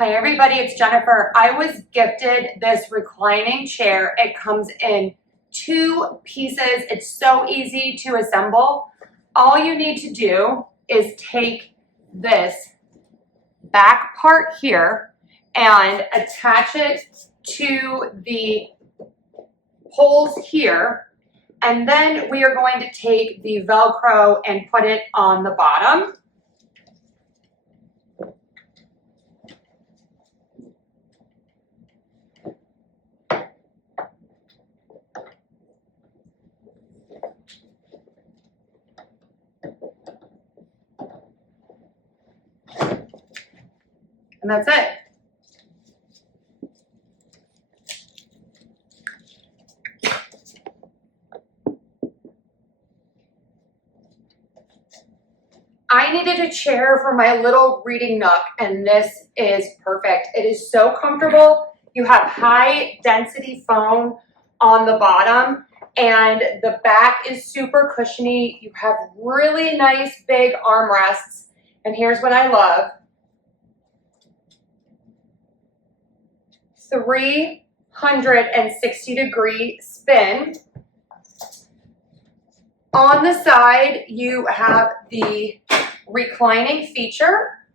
Hi everybody, it's Jennifer. I was gifted this reclining chair. It comes in 2 pieces. It's so easy to assemble. All you need to do is take this back part here and attach it to the holes here. And then we are going to take the Velcro and put it on the bottom. And that's it. I needed a chair for my little reading nook, and this is perfect. It is so comfortable. You have high density foam on the bottom, and the back is super cushiony. You have really nice big armrests, and here's what I love. 360-degree spin. On the side, you have the reclining feature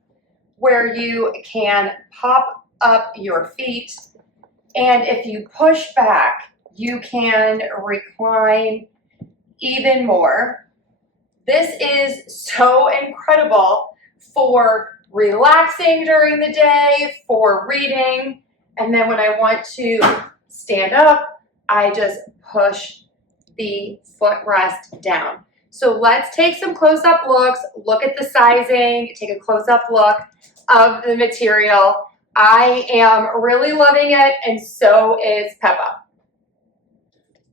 where you can pop up your feet, and if you push back, you can recline even more. This is so incredible for relaxing during the day, for reading. And then when I want to stand up, I just push the footrest down. So let's take some close-up looks, look at the sizing, take a close-up look of the material. I am really loving it, and so is Peppa.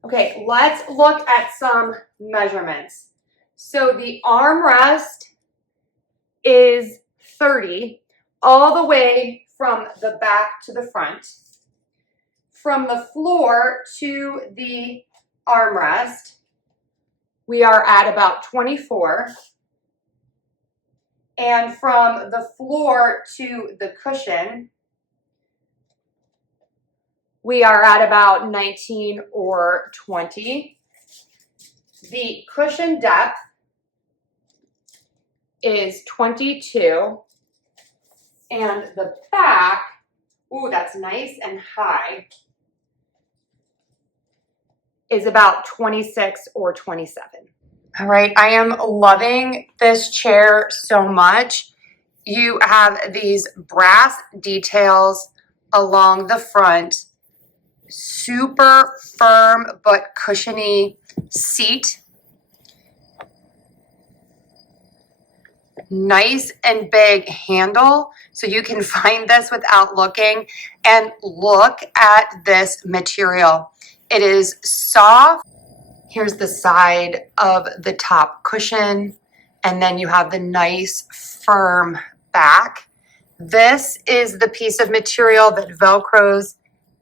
Okay, let's look at some measurements. So the armrest is 30 all the way from the back to the front. From the floor to the armrest, we are at about 24. And from the floor to the cushion, we are at about 19 or 20. The cushion depth is 22. And the back, ooh, that's nice and high, is about 26 or 27. All right, I am loving this chair so much. You have these brass details along the front, super firm but cushiony seat. Nice and big handle, so you can find this without looking. And look at this material. It is soft. Here's the side of the top cushion, and then you have the nice firm back. This is the piece of material that Velcros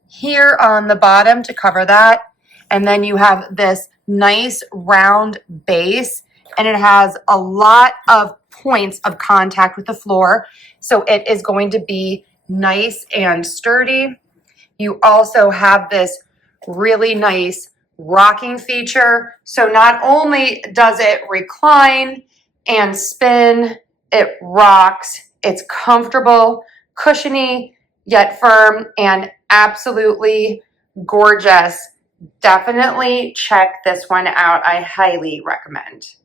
here on the bottom to cover that. And then you have this nice round base, and it has a lot of points of contact with the floor. So it is going to be nice and sturdy. You also have this really nice rocking feature. So not only does it recline and spin, it rocks. It's comfortable, cushiony, yet firm, and absolutely gorgeous. Definitely check this one out. I highly recommend.